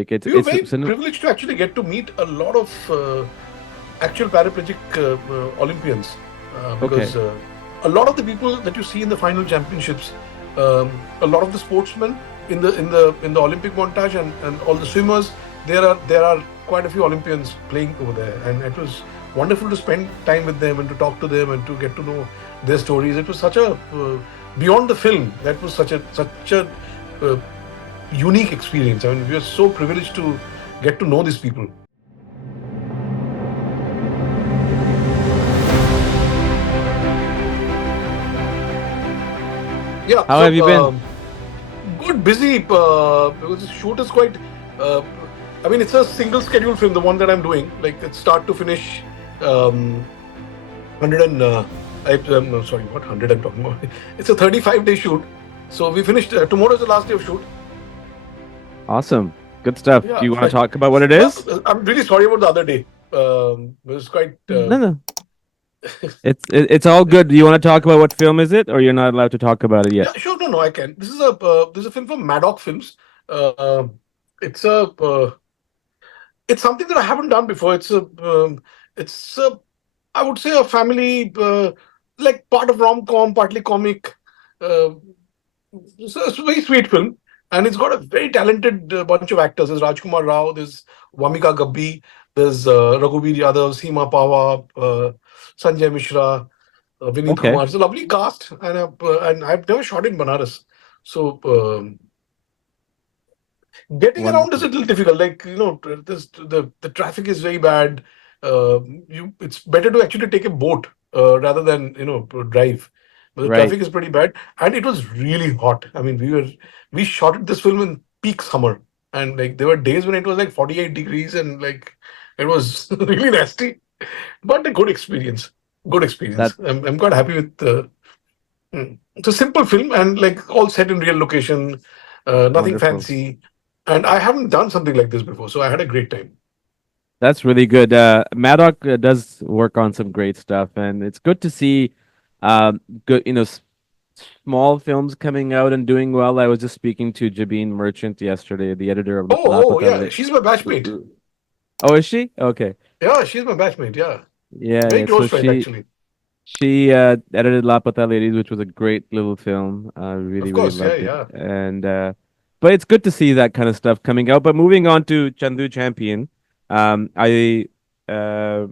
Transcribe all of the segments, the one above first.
Like it's We were it's very cine- privileged to actually get to meet a lot of actual paraplegic Olympians because okay. a lot of the people that you see in the final championships, a lot of the sportsmen in the Olympic montage and all the swimmers, there are quite a few Olympians playing over there, and it was wonderful to spend time with them and to talk to them and to get to know their stories. It was such a beyond the film. That was such a uh, unique experience. I mean, we are so privileged to get to know these people. Yeah, How have so you been? good, busy because the shoot is quite. Uh, I mean, it's a single schedule film, the one that I'm doing. Like it's start to finish, 100 and no, sorry, what 100 I'm talking about. It's a 35-day shoot. So we finished. Tomorrow is the last day of shoot. Awesome. Good stuff. Do Yeah, you want to thank you. talk about what it Well, is? I'm really sorry about the other day. It was quite. No, no. It's all good. Do you want to talk about what film is it, or you're not allowed to talk about it yet? Yeah, sure. No, no, I can. This is a film from Maddock Films. Uh, it's a it's something that I haven't done before. It's a I would say a family like part of rom-com, partly comic. Uh, it's a very sweet film, and it's got a very talented bunch of actors. There's Rajkumar Rao, there's Vamika Gabbi, there's Raghuveer Yadav, Seema Pava, Sanjay Mishra, Vineet Okay. Kumar. It's a lovely cast, and I've never shot in Banaras, so getting around is a Wonderful. little difficult. Like the traffic is very bad. It's better to actually take a boat rather than drive. But the Right. traffic is pretty bad, and it was really hot. I mean, we shot this film in peak summer, and like there were days when it was like 48 degrees, and like it was really nasty. But a good experience. Good That experience. I'm quite happy with. It's a simple film and like all set in real location, nothing wonderful. fancy. And I haven't done something like this before, so I had a great time. That's really good. Maddock does work on some great stuff, and it's good to see, good small films coming out and doing well. I was just speaking to Jabeen Merchant yesterday, the editor of Oh, Lapata. yeah, she's my batchmate. Oh, is she? Okay. Yeah, she's my batchmate. Yeah, Yeah, very yeah. So close friend actually. she edited Lapata Ladies, which was a great little film. I really, Of really course, yeah, loved it. yeah. And but it's good to see that kind of stuff coming out. But moving on to Chandu Champion, I uh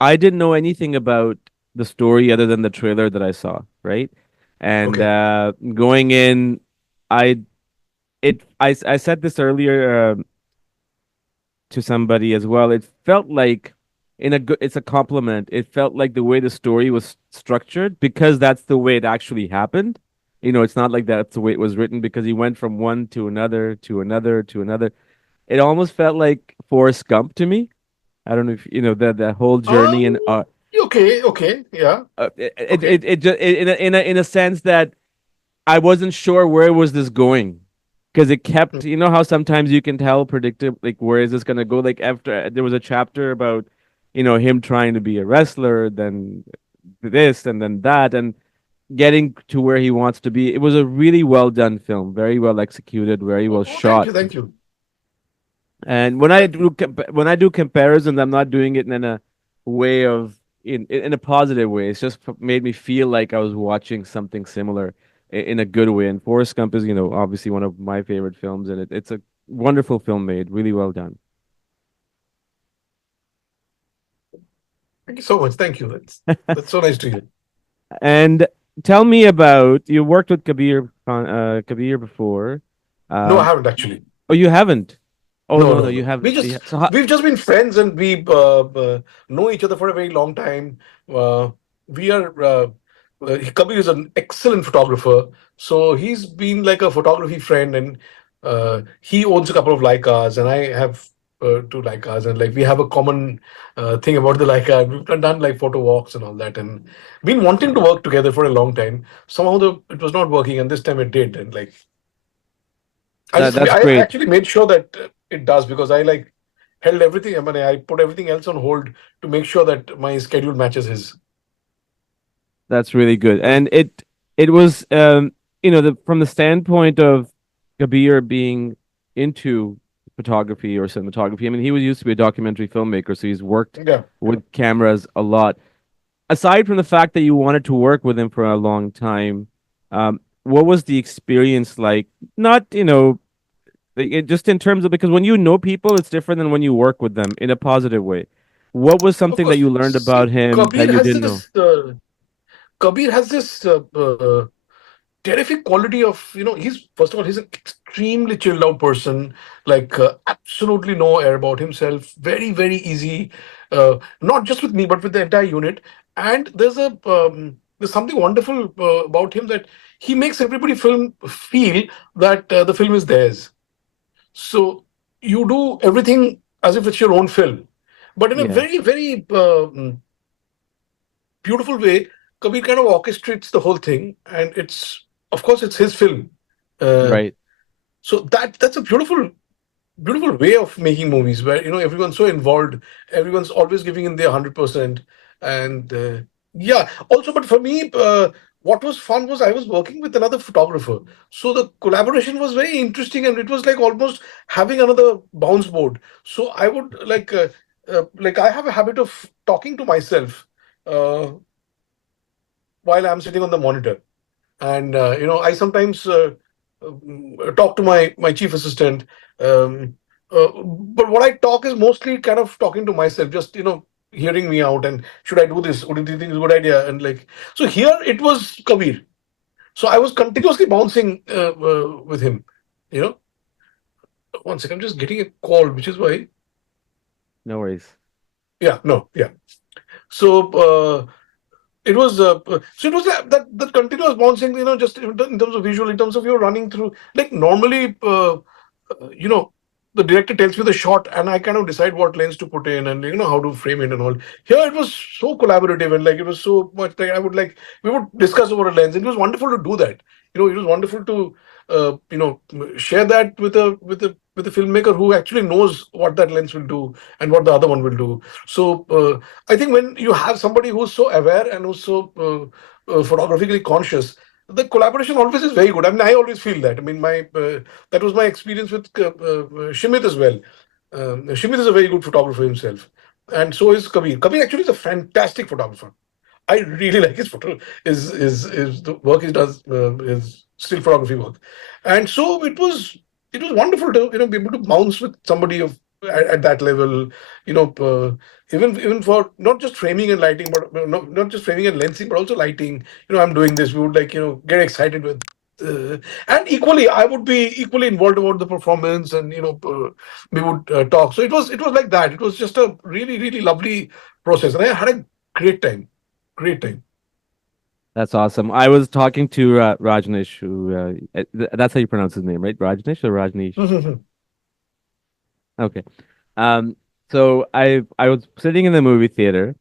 I didn't know anything about the story other than the trailer that I saw, right? And Okay. going in, I I said this earlier to somebody as well. It felt like it's a compliment. It felt like the way the story was structured because that's the way it actually happened. It's not like that's the way it was written because he went from one to another to another to another. It almost felt like Forrest Gump to me. I don't know if you know the whole journey and Um. Okay. Okay. Yeah. Okay. it just in a sense that I wasn't sure where was this going because it kept, how sometimes you can tell predictive, like where is this gonna go? Like after there was a chapter about, him trying to be a wrestler, then this and then that, and getting to where he wants to be. It was a really well done film, very well executed, very well Oh, thank shot. you. Thank you. And when I do comparisons, I'm not doing it in a way of in a positive way. It's just made me feel like I was watching something similar in a good way. And Forrest Gump is, obviously one of my favorite films, and it's a wonderful film made, really well done. Thank you so much. Thank you. That's so nice to hear. And tell me about you worked with Kabir before. No, I Um, haven't actually. oh, you haven't. Oh No, no, no, no, you no. have. So We've just been friends and we know each other for a very long time. We are Kabir is an excellent photographer, so he's been like a photography friend, and he owns a couple of Leicas, and I have two Leicas, and like we have a common thing about the Leica. We've done like photo walks and all that, and been wanting to work together for a long time. Somehow it was not working, and this time it did, and like that's I great. actually made sure that it does because I like held everything. I mean, I put everything else on hold to make sure that my schedule matches his. That's really good. Yes. And it was from the standpoint of Kabir being into photography or cinematography. I mean, he was used to be a documentary filmmaker, so he's worked Yeah. with cameras a lot. Aside from the fact that you wanted to work with him for a long time, what was the experience like? Not, just in terms of, because when you know people, it's different than when you work with them in a positive way. What was Of something that course. you learned about See, him that you didn't know? Kabir has this terrific quality of, he's, first of all, he's an extremely chilled out person, like absolutely no air about himself, very, very easy, not just with me, but with the entire unit. And there's something wonderful about him, that he makes everybody feel that the film is theirs. So you do everything as if it's your own film, but in a Yeah, very, very beautiful way. Kabir kind of orchestrates the whole thing, and of course, it's his film. Uh, right. so that's a beautiful way of making movies, where everyone's so involved, everyone's always giving in their 100%. And yeah, also, but for me, what was fun was I was working with another photographer, so the collaboration was very interesting, and it was like almost having another bounce board. So I would like I have a habit of talking to myself uh, while I'm sitting on the monitor. And I sometimes talk to my chief assistant. um, but what I talk is mostly kind of talking to myself, just hearing me out, and should I do this, what do you think is a good idea, and like, so here it was Kabir, so I was continuously bouncing with him. you know One second, I'm just getting a call, which is why. No worries. Yeah, no, yeah. So it was that continuous bouncing, just in terms of visual, in terms of you running through, like, normally, you know the director tells me the shot, and I kind of decide what lens to put in, and how to frame it and all. Here it was so collaborative, and like it was so much like, we would discuss over a lens. It was wonderful to do that. It was wonderful to share that with a filmmaker who actually knows what that lens will do and what the other one will do. So I think when you have somebody who's so aware and who's so photographically conscious, the collaboration always is very good. I mean, I always feel that. I mean, my that was my experience with Shimit as well. Shimit is a very good photographer himself, and so is Kabir. Kabir actually is a fantastic photographer. I really like his photo. Is the work he does, his still photography work, and so it was wonderful to be able to bounce with somebody at that level. You know, even for not just framing and lighting, but not just framing and lensing, but also lighting. I'm doing this. We would like get excited with. And equally, I would be equally involved about the performance, and we would talk. So it was like that. It was just a really, really lovely process, and I had a great time. Great time. That's awesome. I was talking to Rajneesh, who that's how you pronounce his name, right? Rajneesh or Rajneesh? Okay. Um, so I was sitting in the movie theater,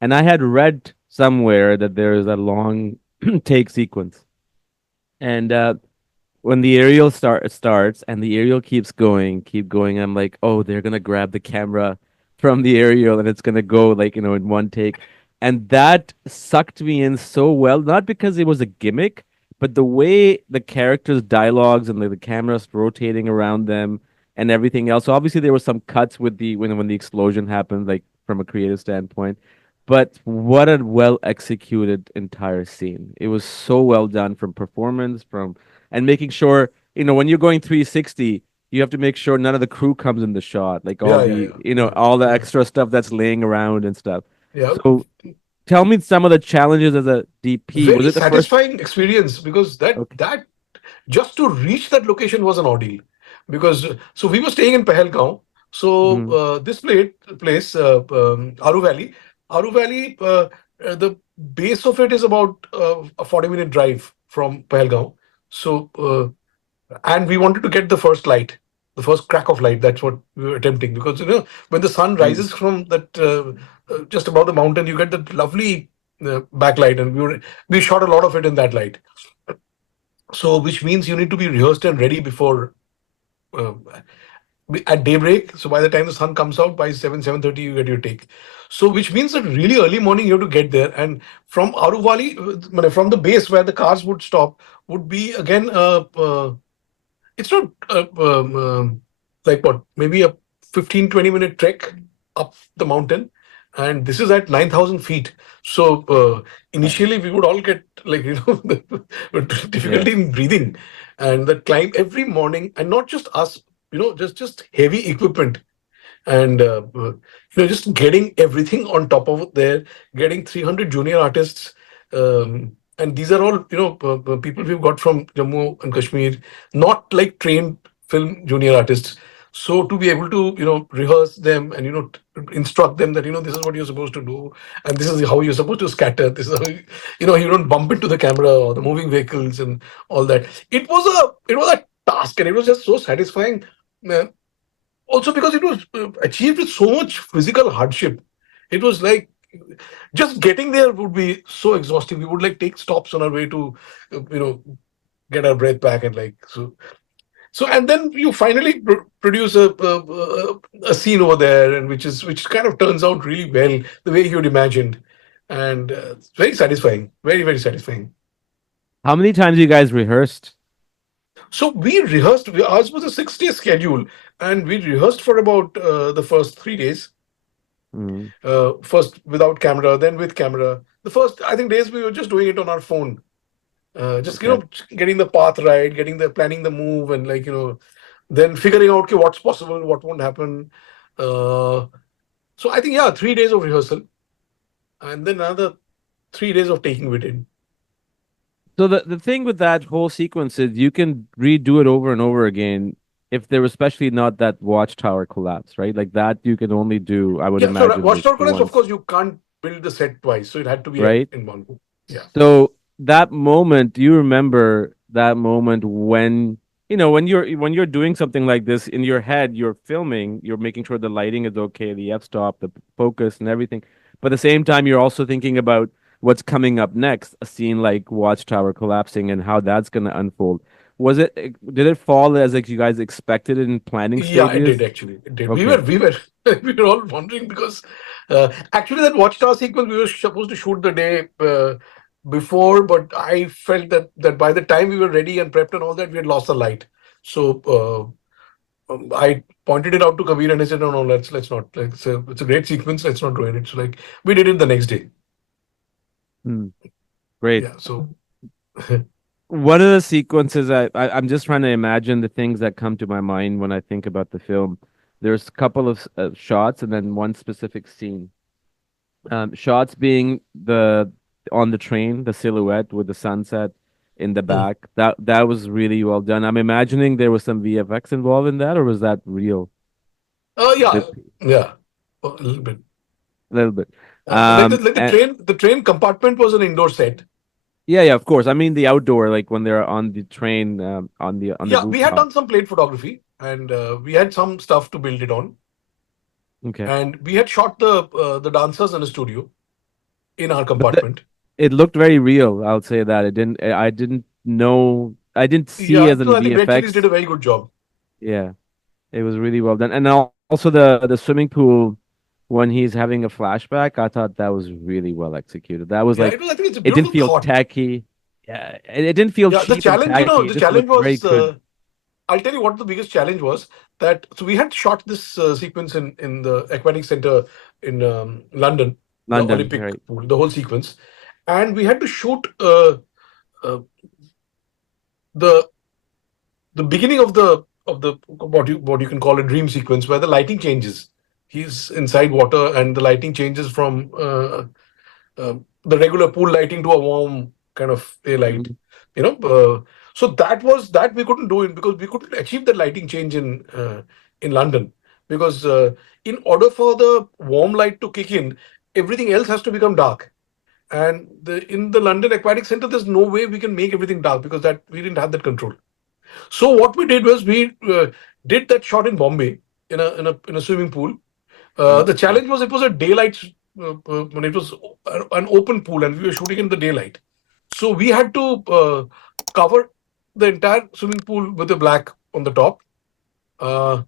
and I had read somewhere that there is a long take sequence, and when the aerial starts and the aerial keep going, I'm like, oh, they're gonna grab the camera from the aerial and it's gonna go like, in one take. And that sucked me in so well, not because it was a gimmick, but the way the characters' dialogues and the cameras rotating around them and everything else. So obviously there were some cuts with the when the explosion happened, like from a creative standpoint. But what a well executed entire scene. It was so well done from performance, from and making sure when you're going 360, you have to make sure none of the crew comes in the shot, like all Yeah, yeah, the yeah, yeah, all the yeah. extra stuff that's laying around and stuff. Yeah. So tell me some of the challenges as a DP. Was Very it the first? satisfying experience, because Okay. that just to reach that location was an ordeal. Because so we were staying in Pahalgaon. So Mhm. this place, Aru Valley, the base of it is about a 40-minute drive from Pahalgaon. So and we wanted to get the first light, the first crack of light. That's what we were attempting, because when the sun Mm. rises from that just above the mountain, you get that lovely backlight, and we shot a lot of it in that light. So which means you need to be rehearsed and ready before uh, at daybreak. So by the time the sun comes out, by 7:30 you get your take. So which means that really early morning you have to get there, and from Aruvali, from the base where the cars would stop, would be again it's not like what, maybe a 15-20 minute trek up the mountain, and this is at 9,000 feet. So Wow. initially we would all get like Yeah. difficulty in breathing, and that climb every morning, and not just us, just heavy equipment, and just getting everything on top of there, getting 300 junior artists, and these are all people we've got from Jammu and Kashmir, not like trained film junior artists. So to be able to rehearse them and instruct them that this is what you're supposed to do, and this is how you're supposed to scatter, this is how you don't bump into the camera or the moving vehicles and all that. It was a task, and it was just so satisfying. uh, Also because it was achieved with so much physical hardship. It was like just getting there would be so exhausting. We would like take stops on our way to get our breath back, and like so and then you finally produce a scene over there, and which kind of turns out really well the way you'd imagined, and it's very satisfying, very very satisfying. How many times you guys rehearsed? So we rehearsed. Ours was a 6 day schedule, and we rehearsed for about the first 3 days. Mm, First without camera, then with camera. The first, I think, days we were just doing it on our phone, just okay. getting the path right, getting the planning the move, and then figuring out okay, what's possible, what won't happen. Uh, so I think, yeah, 3 days of rehearsal, and then another 3 days of taking it in. So the thing with that whole sequence is you can redo it over and over again if there was especially not that watchtower collapse, right? Like that you can only do, I would Yeah. So imagine, like Watchdog Collapse, of once, course, you can't build the set twice, so it had to be right? in one go. Yeah. So that moment, do you remember that moment when when you're doing something like this in your head, you're filming, you're making sure the lighting is okay, the f-stop, the focus, and everything. But at the same time, you're also thinking about what's coming up next, a scene like Watchtower collapsing and how that's going to unfold. Did it fall as like you guys expected in planning Yeah, it did stages? actually. It did. We Okay. were we were we were all wondering because actually that Watchtower sequence we were supposed to shoot the day before, but I felt that by the time we were ready and prepped and all that, we had lost the light. So I pointed it out to Kabir, and he said, "No, no, let's not. Like, it's a great sequence. Let's not ruin it." So like we did it the next day. Hmm. Great. Yeah. So One of the sequences I'm just trying to imagine the things that come to my mind when I think about the film. There's a couple of shots and then one specific scene. Shots being the on the train, the silhouette with the sunset in the mm. back. That was really well done. I'm imagining there was some VFX involved in that, or was that real? Yeah, Did, yeah, a little bit. a little bit. Like the like the And train the train compartment was an indoor set. yeah, yeah, of course. I mean the outdoor, like when they're on the train, on the Yeah, we had rooftop. done some plate photography, and we had some stuff to build it on, Okay. and we had shot the dancers in a studio in our But compartment. it looked very real. I'll say that. I didn't know. I didn't see Yeah, as in so I think Red Chillies did VFX. a very good job. Yeah, it was really well done. And also the swimming pool when he's having a flashback. I thought that was really well executed. That was Yeah, like it was. I think it's a it didn't beautiful feel thought. tacky. Yeah, it didn't feel Yeah, the cheap and challenge, tacky. It the just challenge looked very was. good. I'll tell you what the biggest challenge was. That so we had shot this sequence in the aquatic center in London, the London, Olympic right? pool, the whole sequence, and we had to shoot uh, the beginning of the what you can call a dream sequence where the lighting changes. He's inside water, and the lighting changes from the regular pool lighting to a warm kind of a light. Mhm. You know, uh, so that we couldn't do it because we couldn't achieve the lighting change in London, because in order for the warm light to kick in, everything else has to become dark. And in the London Aquatic Center, there's no way we can make everything dark because that we didn't have that control. So what we did was we did that shot in Bombay in a swimming pool. The Okay. challenge was it was a daylight when it was an open pool, and we were shooting in the daylight. So we had to cover the entire swimming pool with a black on the top. Uh,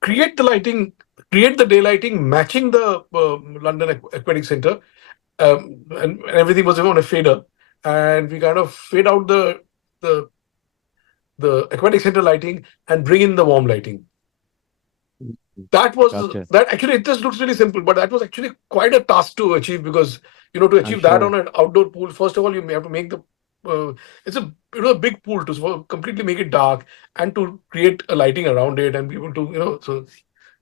create the lighting, create the daylighting matching the London Aquatic Center, and everything was on a fader, and we kind of fade out the the aquatic center lighting, and bring in the warm lighting. Mhm. That was Gotcha. that actually it just looks really simple, but that was actually quite a task to achieve, because to I'm achieve that sure. on an outdoor pool, first of all you may have to make the it's a a big pool to completely make it dark, and to create a lighting around it, and people to so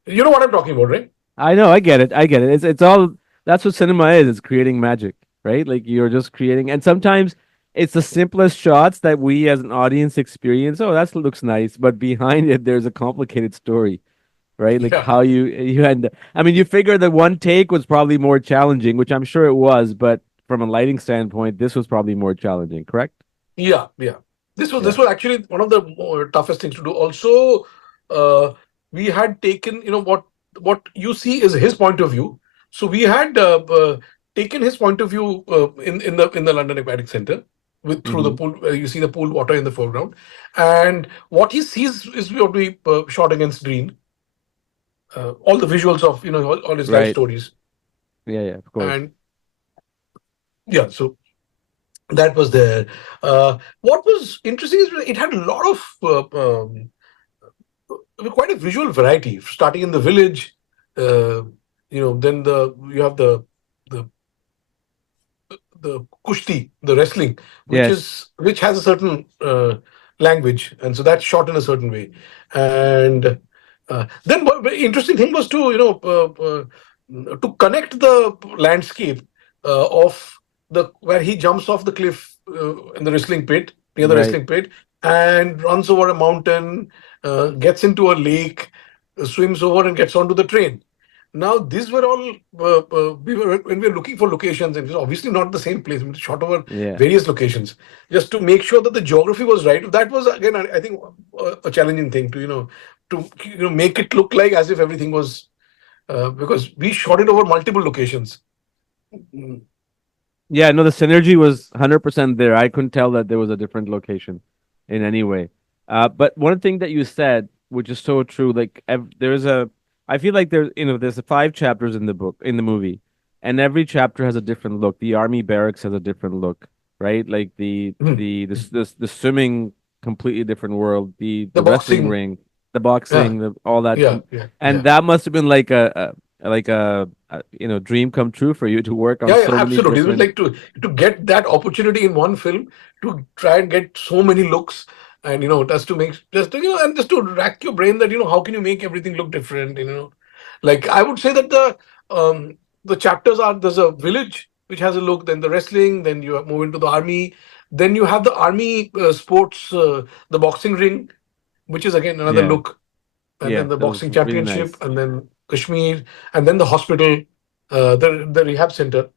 you know what I'm talking about, right? I know. I get it. I get it. It's all. That's what cinema is. It's creating magic, right? Like you're just creating, and sometimes it's the simplest shots that we as an audience experience. Oh, that looks nice, but behind it, there's a complicated story, right? Like Yeah, how you had. I mean, you figure the one take was probably more challenging, which I'm sure it was, but from a lighting standpoint, this was probably more challenging. Correct? yeah, yeah. This Yeah. was actually one of the more toughest things to do. Also, uh, we had taken, what you see is his point of view. So we had taken his point of view in the London Aquatic Centre, with through the Mm-hmm. pool. You see the pool water in the foreground, and what he sees is what we shot against green. All the visuals of all his life Right. stories, Yeah. Yeah. Of course. and yeah, so that was there. What was interesting is it had a lot of quite a visual variety, starting in the village. Uh, then you have the the kushti, the wrestling, Yes. which has a certain language, and so that's shot in a certain way. And then what very interesting thing was to to connect the landscape of the where he jumps off the cliff in the wrestling pit, near the Right. wrestling pit, and runs over a mountain, gets into a lake, swims over and gets onto the train. Now, these were all we were when we were looking for locations, and it was obviously not the same place. We shot over Yeah. various locations just to make sure that the geography was right. That was again, I think, a challenging thing to make it look like as if everything was because we shot it over multiple locations. Mm. Yeah, no, the synergy was 100% there. I couldn't tell that there was a different location in any way. But one thing that you said, which is so true, like there's a, I feel like there's 5 chapters in the book, in the movie, and every chapter has a different look. The army barracks has a different look, right? Like Mm. the swimming, completely different world. The The wrestling boxing, ring, the yeah, boxing, all that, yeah, yeah, and yeah. that must have been like a dream come true for you to work on Yeah, yeah, so many absolutely. It was different. like to get that opportunity in one film, to try and get so many looks, and just to make just to, and just to rack your brain that how can you make everything look different. Like I would say that the chapters are, there's a village which has a look, then the wrestling, then you move into the army, then you have the army sports, the boxing ring, which is again another Yeah, look, and yeah, then the that was boxing really championship, nice. and then Kashmir, and then the hospital, the rehab center,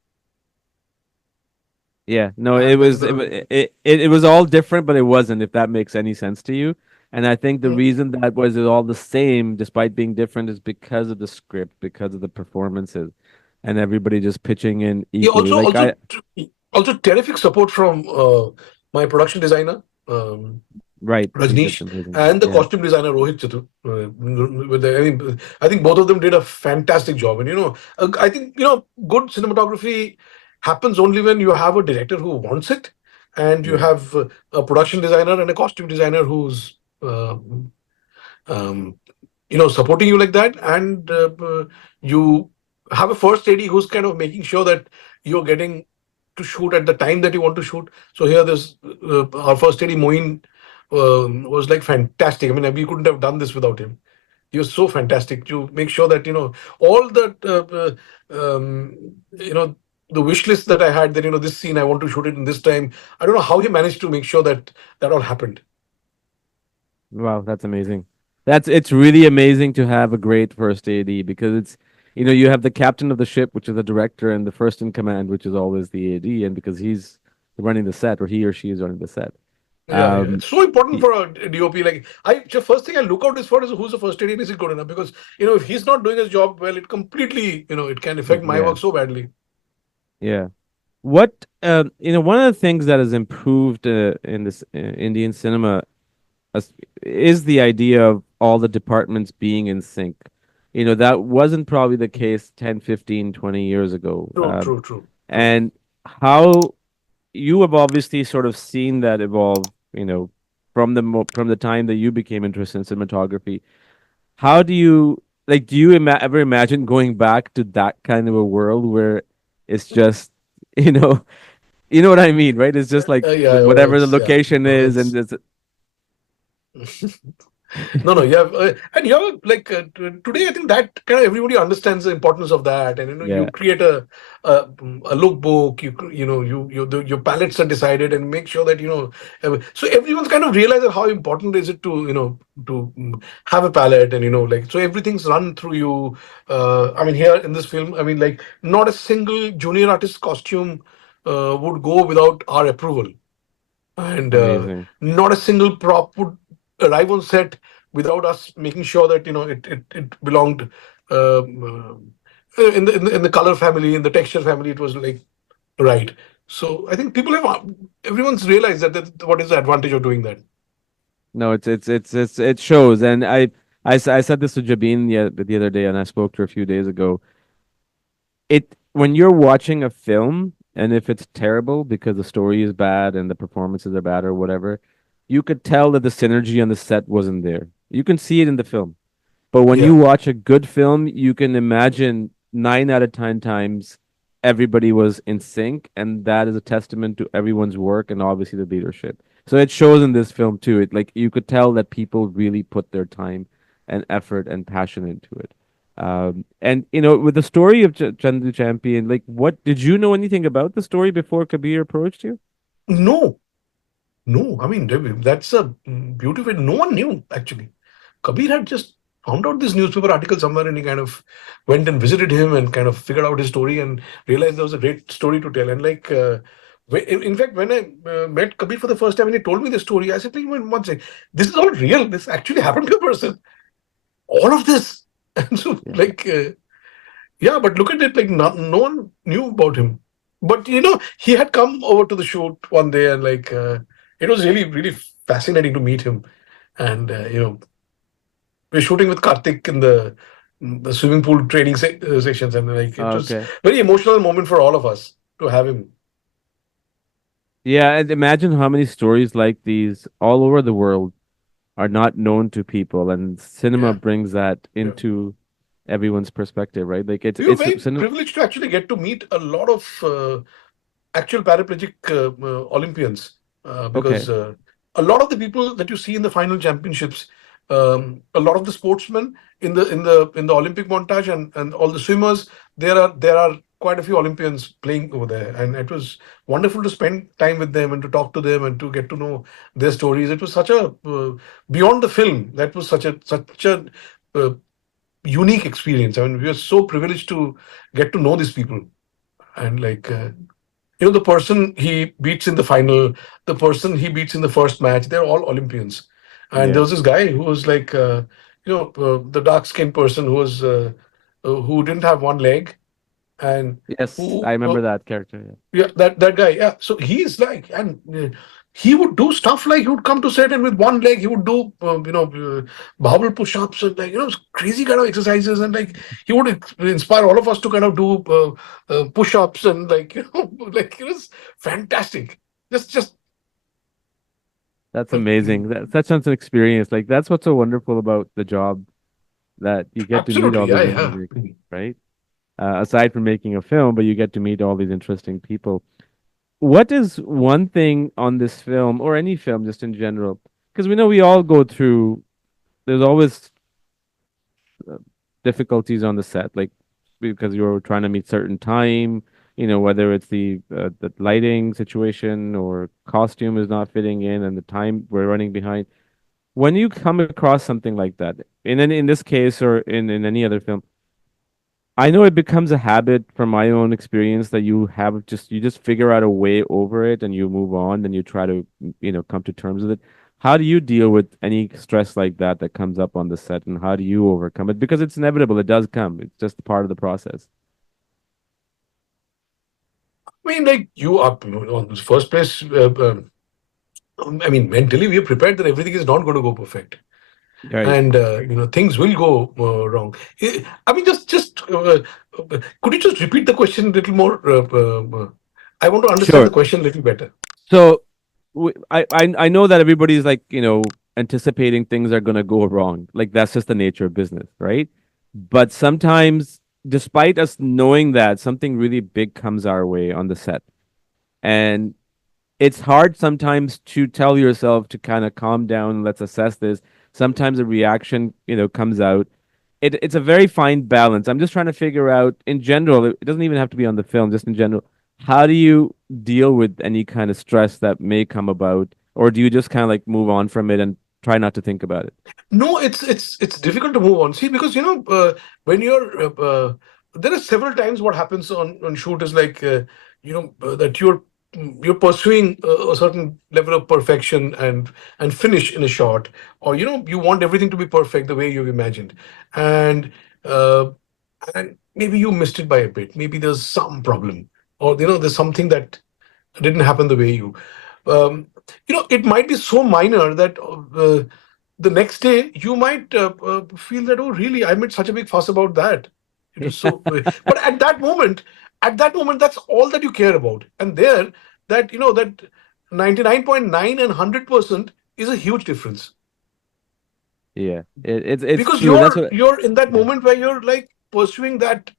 Yeah, no, it and then was it, wa- the it was all different, but it wasn't. If that makes any sense to you, and I think the mm, reason that was it all the same, despite being different, is because of the script, because of the performances, and everybody just pitching in yeah, equally. Like I, also terrific support from my production designer, right, he did Rajneesh, amazing. and the Yeah, costume designer Rohit Chatu. I think both of them did a fantastic job. And I think good cinematography happens only when you have a director who wants it, and you yeah, have a production designer and a costume designer who's um, supporting you like that, and you have a first AD who's kind of making sure that you're getting to shoot at the time that you want to shoot. So here, this our first AD Moin was like fantastic. I mean, we couldn't have done this without him. He was so fantastic to make sure that all that the wish list that I had, that this scene I want to shoot it in this time. I don't know how he managed to make sure that that all happened. wow, that's amazing. It's really amazing to have a great first AD because you have the captain of the ship, which is the director, and the first in command, which is always the AD, and because he's running the set, or he or she is running the set. Yeah, yeah. Um, It's so important y- for a DOP. Like the first thing I look out is for is who's the first AD, is it good enough? Because if he's not doing his job well, it completely it can affect my yeah, work so badly. yeah. What one of the things that has improved in this Indian cinema as- is the idea of all the departments being in sync. That wasn't probably the case 10, 15, 20 years ago. True, true, true, true. And how you have obviously sort of seen that evolve, from the time that you became interested in cinematography. How do you like? Do you ever imagine going back to that kind of a world where it's just you know you know what I mean, right? It's just like Yeah, well, whatever the it's yeah, location no, is, and it's it's no, no, yeah, and you have like today. I think that kind of everybody understands the importance of that, and yeah, you create a lookbook. Your palettes are decided, and make sure that so everyone's kind of realized that how important is it to have a palette, and like so everything's run through you. I mean, here in this film, I mean, like not a single junior artist costume would go without our approval, and amazing. not a single prop would arrive on set without us making sure that it belonged in the color family, in the texture family. It was like right. So I think everyone's realized that what is the advantage of doing that. No, it shows, and I said this to Jabin the other day, and I spoke to her a few days ago. It when you're watching a film, and if it's terrible because the story is bad and the performances are bad or whatever, you could tell that the synergy on the set wasn't there. You can see it in the film. But when you Yeah, watch a good film, you can imagine 9 out of 10 times everybody was in sync, and that is a testament to everyone's work and obviously the leadership. So it shows in this film too. It like you could tell that people really put their time and effort and passion into it. And with the story of Chandu Champion, like, what did you know anything about the story before Kabir approached you? no, no. I mean, that's a beauty of it. No one knew actually. Kabir had just found out this newspaper article somewhere, and he kind of went and visited him and kind of figured out his story and realized there was a great story to tell. And like, in fact, when I met Kabir for the first time and he told me the story, I said, "Wait, one second, this is all real. This actually happened to a person. All of this." And so, Yeah. like, yeah, but look at it, like, no one knew about him. But he had come over to the shoot one day, and like, it was really, really fascinating to meet him. And we're shooting with Karthik in the swimming pool training sections, and like it was Okay. very emotional moment for all of us to have him. Yeah, and imagine how many stories like these all over the world are not known to people, and cinema Yeah, brings that yeah. into everyone's perspective, right? Like We were it's very cinema. privileged to actually get to meet a lot of actual paraplegic Olympians because Okay. a lot of the people that you see in the final championships, a lot of the sportsmen in the Olympic montage and all the swimmers, there are quite a few Olympians playing over there, and it was wonderful to spend time with them and to talk to them and to get to know their stories. It was such a beyond the film. That was such a uh, unique experience. I mean, we are so privileged to get to know these people and like. The person he beats in the final, the person he beats in the first match, they're all Olympians. And there Yeah. was this guy who was like, the dark skinned person who didn't have one leg and Yes, I who, remember that character. Yeah. yeah, that guy, yeah. So he's like, and he would do stuff like he would come to set and with one leg he would do, bowel push-ups and like crazy kind of exercises and like he would inspire all of us to kind of do push-ups and like like it was fantastic. Just That's mm, amazing. That's such an experience. Like that's what's so wonderful about the job that you get to meet all absolutely, yeah, these yeah. amazing, right? Aside from making a film, but you get to meet all these interesting people. What is one thing on this film or any film just in general? Because we know we all go through, there's always uh, difficulties on the set, like because you're trying to meet certain time, whether it's the lighting situation or costume is not fitting in and the time we're running behind. When you come across something like that, in this case or in any other film, I know it becomes a habit from my own experience that you just figure out a way over it and you move on and you try to come to terms with it. How do you deal with any stress like that comes up on the set, and how do you overcome it? Because it's inevitable, it does come. It's just part of the process. I mean, like you are on the first place. I mean, mentally we are prepared that everything is not going to go perfect. Right. And things will go wrong. I mean, just could you just repeat the question a little more? I want to understand Sure. the question a little better. So I know that everybody's like, anticipating things are going to go wrong. Like that's just the nature of business, right? But sometimes, despite us knowing that, something really big comes our way on the set. And it's hard sometimes to tell yourself to kind of calm down, let's assess this. Sometimes a reaction, comes out. It's a very fine balance. I'm just trying to figure out in general, it doesn't even have to be on the film, just in general, how do you deal with any kind of stress that may come about, or do you just kind of like move on from it and try not to think about it? No, it's difficult to move on. See, because when you're there are several times what happens on shoot is like that you're pursuing a certain level of perfection and finish in a shot, or you want everything to be perfect the way you've imagined, and uh, and maybe you missed it by a bit. Maybe there's some problem, or there's something that didn't happen the way um, it might be so minor that the next day you might feel that, oh really, I made such a big fuss about that. It was so but at that moment that's all that you care about, and there, that 99.9 and 100% is a huge difference, Yeah, it's because true. That's you're what. you're in that Yeah, moment where you're like pursuing that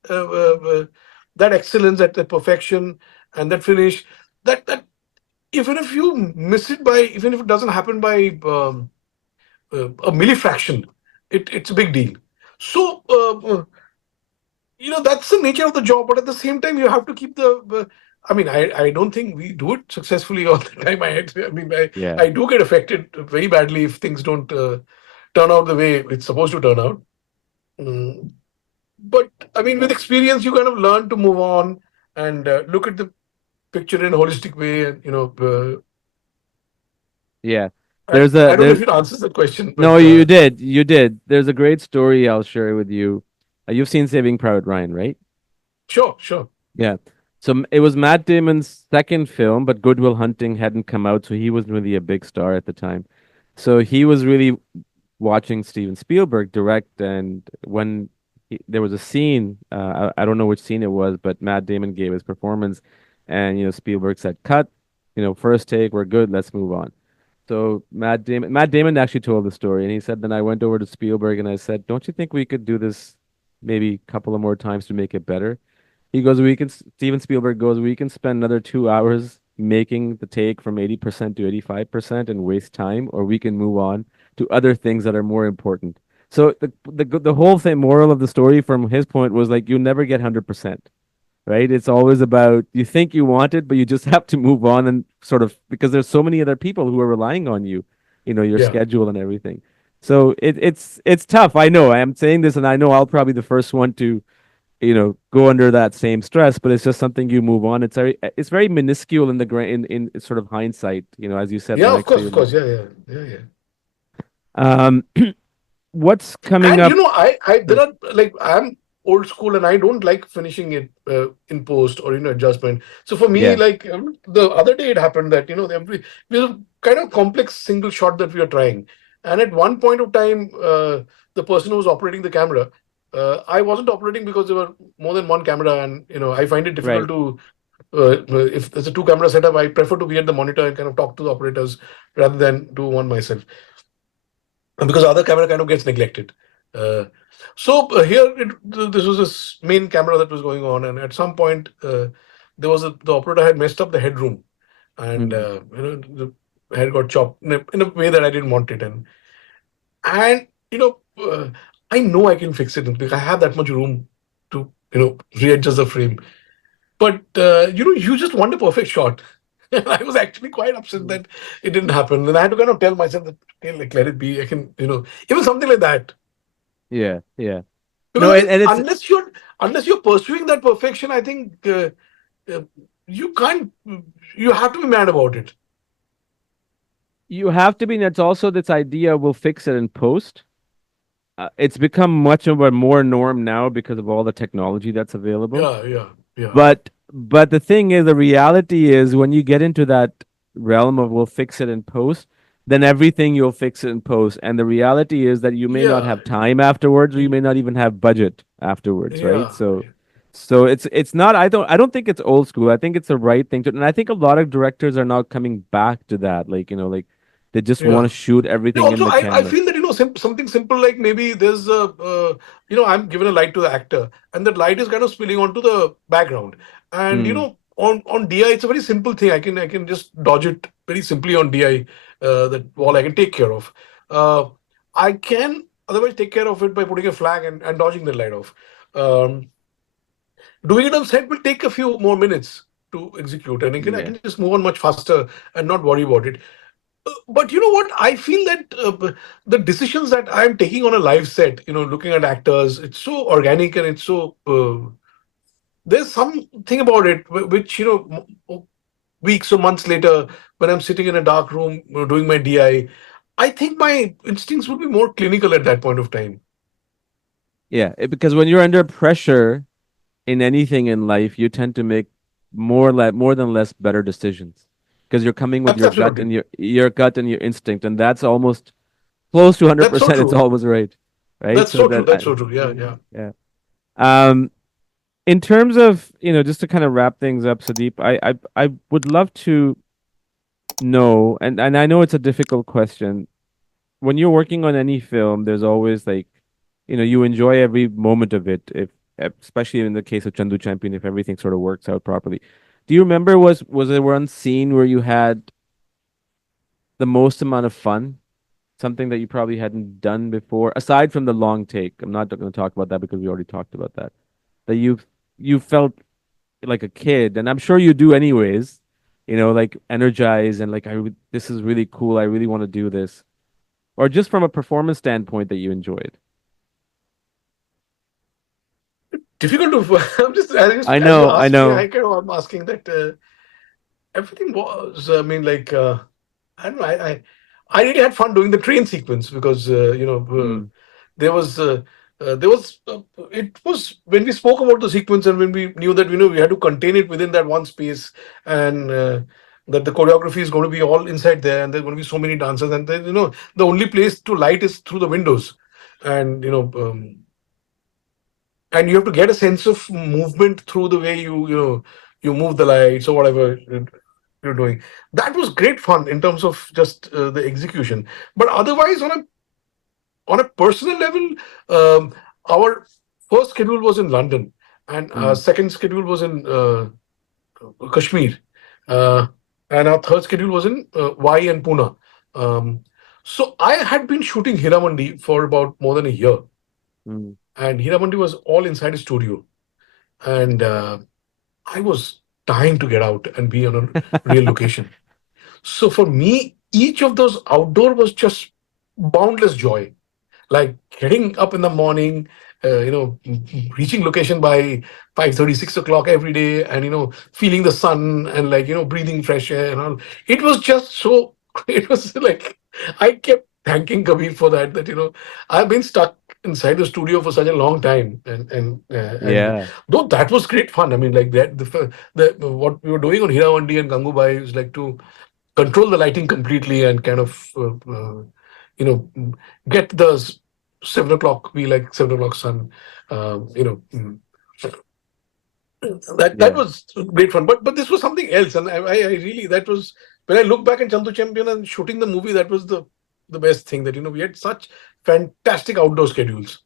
excellence, that perfection, and that finish, that even if you miss it by, even if it doesn't happen by a millifraction, it's a big deal. So that's the nature of the job, but at the same time you have to keep I mean, I don't think we do it successfully all the time. I mean, yeah, I do get affected very badly if things don't turn out the way it's supposed to turn out. Mm. But I mean, with experience, you kind of learn to move on and look at the picture in a holistic way, and yeah. I, There's a I don't know there's if it answers that question, No, but you did. There's a great story I'll share with you. You've seen Saving Private Ryan, right? sure, sure. Yeah. So it was Matt Damon's second film, but Good Will Hunting hadn't come out, so he wasn't really a big star at the time. So he was really watching Steven Spielberg direct, and when there was a scene, I don't know which scene it was, but Matt Damon gave his performance, and Spielberg said, "Cut, first take, we're good, let's move on." So Matt Damon actually told the story, and he said, then I went over to Spielberg and I said, "Don't you think we could do this maybe a couple of more times to make it better?" He goes, Steven Spielberg goes, "We can spend another 2 hours making the take from 80% to 85% and waste time, or we can move on to other things that are more important." So the whole thing, moral of the story from his point was like, you never get 100%, right? It's always about you think you want it, but you just have to move on and sort of because there's so many other people who are relying on you, your Yeah. schedule and everything. So it's tough. I know. I am saying this, and I know I'll probably be the first one to go under that same stress, but it's just something you move on. It's very minuscule in the in sort of hindsight. As you said, the Yeah, of next day course, you of move course. on. Yeah, yeah, yeah, yeah. Um, what's coming And up? I there Sorry. are, like, I'm old school and I don't like finishing it in post or adjustment. So for me, Yeah. like, the other day it happened that we have kind of complex single shot that we are trying, and at one point of time, the person who was operating the camera, I wasn't operating because there were more than one camera, and I find it difficult Right. to if there's a two camera setup, I prefer to be at the monitor and kind of talk to the operators rather than do one myself, because the other camera kind of gets neglected. Uh, so here, this was this main camera that was going on, and at some point, the operator had messed up the headroom, and Hmm. the head got chopped in a way that I didn't want it, and I know I can fix it because I have that much room to readjust the frame, but you just want a perfect shot. And I was actually quite upset that it didn't happen, and I had to kind of tell myself that, okay, like, let it be. I can, even something like that, Yeah. Yeah. because No, I think and it's unless you're pursuing that perfection, I think uh, you can't. You have to be mad about it. you have to be. And it's also this idea we'll fix it in post. It's become much of a more norm now because of all the technology that's available. Yeah, yeah, yeah, But the thing is, the reality is when you get into that realm of we'll fix it in post, then everything you'll fix it in post. And the reality is that you may not yeah, have time afterwards, or you may not even have budget afterwards, right? yeah, So So it's not I don't think it's old school. I think it's the right thing to, and I think a lot of directors are now coming back to that. Like, like they just want to Yeah. shoot Yeah, everything in also, the I camera. feel that, something simple like maybe there's I'm given a light to the actor, and that light is kind of spilling onto the background. And, Mm, on DI, it's a very simple thing. I can just dodge it very simply on DI, that wall I can take care of. Uh, I can otherwise take care of it by putting a flag and dodging the light off. Um, Doing it on set will take a few more minutes to execute, and I can yeah. just move on much faster and not worry about it. But you know what? I feel that the decisions that I'm taking on a live set, looking at actors, it's so organic and it's so. There's something about it which, weeks or months later, when I'm sitting in a dark room doing my DI, I think my instincts would be more clinical at that point of time. Yeah, because when you're under pressure in anything in life, you tend to make more than less better decisions because you're coming with your gut Absolutely. and your gut and your instinct, and that's almost close to That's so 100%. It's true. almost right, right? That's So so true. that That's so true. Yeah, yeah, yeah. yeah. Um, in terms of just to kind of wrap things up, Sadeep, I would love to know, and I know it's a difficult question. When you're working on any film, there's always like, you enjoy every moment of it, if especially in the case of Chandu Champion, if everything sort of works out properly. Do you remember was there one scene where you had the most amount of fun? Something that you probably hadn't done before, aside from the long take. I'm not going to talk about that because we already talked about that. That you felt like a kid, and I'm sure you do anyways. Like energized and like this is really cool. I really want to do this, or just from a performance standpoint that you enjoyed. Difficult to. I As you're know, I asking, know. I kind of am asking that everything was. I mean, like. I don't know. I really had fun doing the train sequence because Mm, there was it was when we spoke about the sequence and when we knew that we had to contain it within that one space, and that the choreography is going to be all inside there, and there's going to be so many dancers, and then the only place to light is through the windows, and and you have to get a sense of movement through the way you move the lights or whatever you're doing. That was great fun in terms of just the execution. But otherwise, on a personal level, um, our first schedule was in London, and our mm, second schedule was in Kashmir, uh, and our third schedule was in Y and Pune. Um, so I had been shooting Hiramandi for about more than a year, mm. and Hiramandi was all inside a studio, and I was dying to get out and be on a real location. So for me, each of those outdoor was just boundless joy. Like getting up in the morning, reaching location by 5:30, 6 o'clock every day, and feeling the sun and like breathing fresh air and all. It was just so. It was like I kept thanking Kabir for that. That I've been stuck inside the studio for such a long time, and Yeah, though that was great fun. I mean, like that the what we were doing on Hirawandi and Gangubai was like to control the lighting completely and kind of you know get the 7 o'clock be like 7 o'clock sun. That yeah. was great fun, but this was something else, and I really, that was when I look back at Chandu Champion and shooting the movie, that was the best thing, that we had such fantastic outdoor schedules.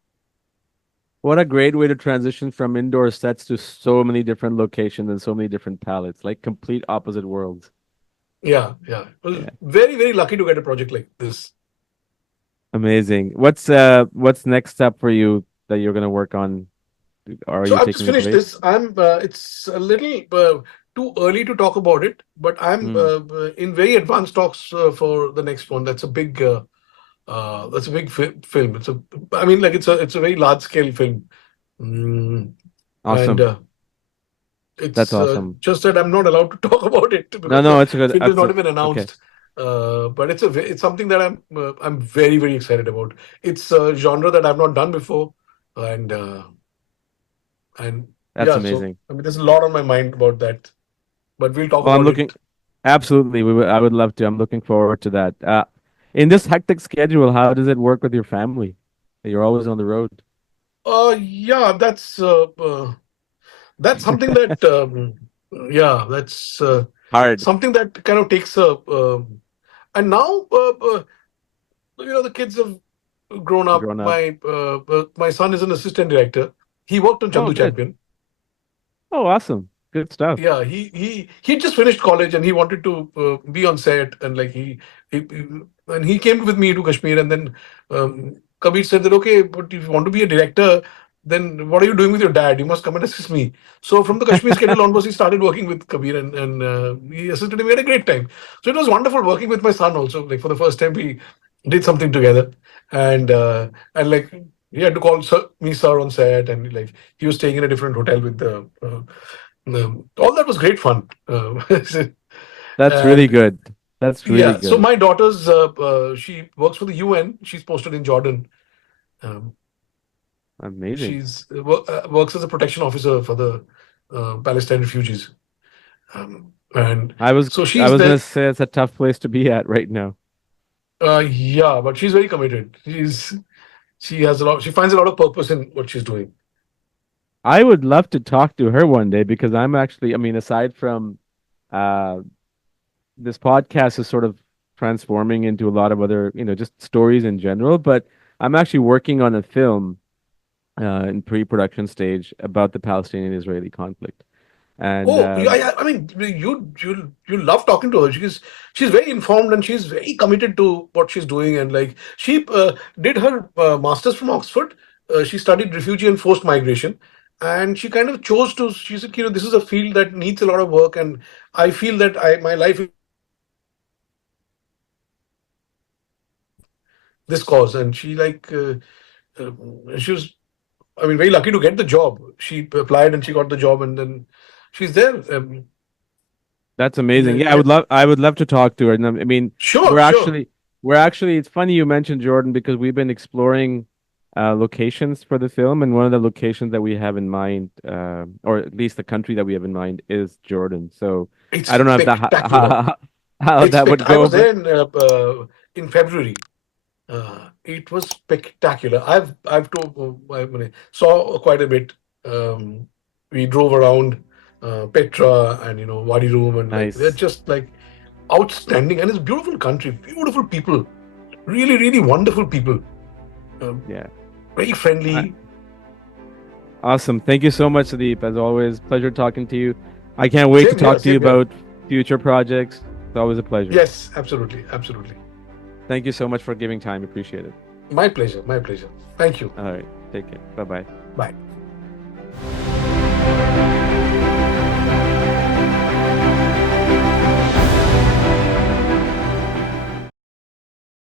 What a great way to transition from indoor sets to so many different locations and so many different palettes, like complete opposite worlds. Yeah, yeah, it was Yeah, very, very lucky to get a project like this. amazing. What's next up for you that you're gonna work on? Or are So you I've just taking a finished break? this. It's a little too early to talk about it, but I'm Mm, in very advanced talks for the next one. That's a big film. I mean, like it's a very large scale film, mm, and awesome. That's it's awesome. just that I'm not allowed to talk about it No, because no, the it's good. film is That's not even okay. announced. But it's something that I'm very, very excited about. It's a genre that I've not done before, and That's yeah, so amazing. I mean, there's a lot on my mind about that, but we'll talk Well, I'm about looking it. absolutely. I would love to. I'm looking forward to that. In this hectic schedule, how does it work with your family? You're always on the road. Yeah, that's something that yeah, that's Hard something that kind of takes a and now the kids have grown up. grown up. My son is an assistant director. He worked on Oh, Chandu good. Champion. Oh, awesome. Good stuff. Yeah, he just finished college and he wanted to be on set, and like and he came with me to Kashmir, and then Kabir said that, okay, but if you want to be a director, then what are you doing with your dad? You must come and assist me. So from the Kashmir schedule onwards, he started working with Kabir, and he assisted him. We had a great time. So it was wonderful working with my son also. Like for the first time, we did something together, and like he had to call me sir on set, and like he was staying in a different hotel with the. All that was great fun. That's really And good. That's really yeah, so good. my daughter's she works for the UN. She's posted in Jordan. Um, Amazing. works as a protection officer for the Palestine refugees. And I was so I she's was gonna there. say it's a tough place to be at right now. Yeah, but she's very committed. She has a lot. She finds a lot of purpose in what she's doing. I would love to talk to her one day because I'm actually, I mean, aside from uh this podcast is sort of transforming into a lot of other, just stories in general, but I'm actually working on a film in pre-production stage about the Palestinian-Israeli conflict. And Oh, I mean, you love talking to her. She's very informed and she's very committed to what she's doing. And like she did her masters from Oxford. She studied refugee and forced migration, and she kind of chose to. She said, this is a field that needs a lot of work, and I feel that I my life is this cause. And she was, I mean, very lucky to get the job. She applied and she got the job, and then she's there. that's amazing. Yeah, Yeah, yeah. I would love to talk to her. And I mean, Sure, we're sure. actually we're actually it's funny you mentioned Jordan because we've been exploring locations for the film, and one of the locations that we have in mind, or at least the country that we have in mind, is Jordan. So It's I don't know if that spectacular. how that would I go, was but there in February. It was spectacular. I mean, saw quite a bit. Um, we drove around Petra and Wadi Rum, and like they're nice. just like outstanding. And it's a beautiful country, beautiful people, really, really wonderful people. Um, Yeah. very I, friendly. awesome. Thank you so much, Sudeep. As always, pleasure talking to you. I can't wait to Same here, talk to you same here. about future projects. It's always a pleasure. Yes, absolutely, absolutely. Thank you so much for giving time. Appreciate it. My pleasure, my pleasure. Thank you. All right. Take care. Bye bye. Bye.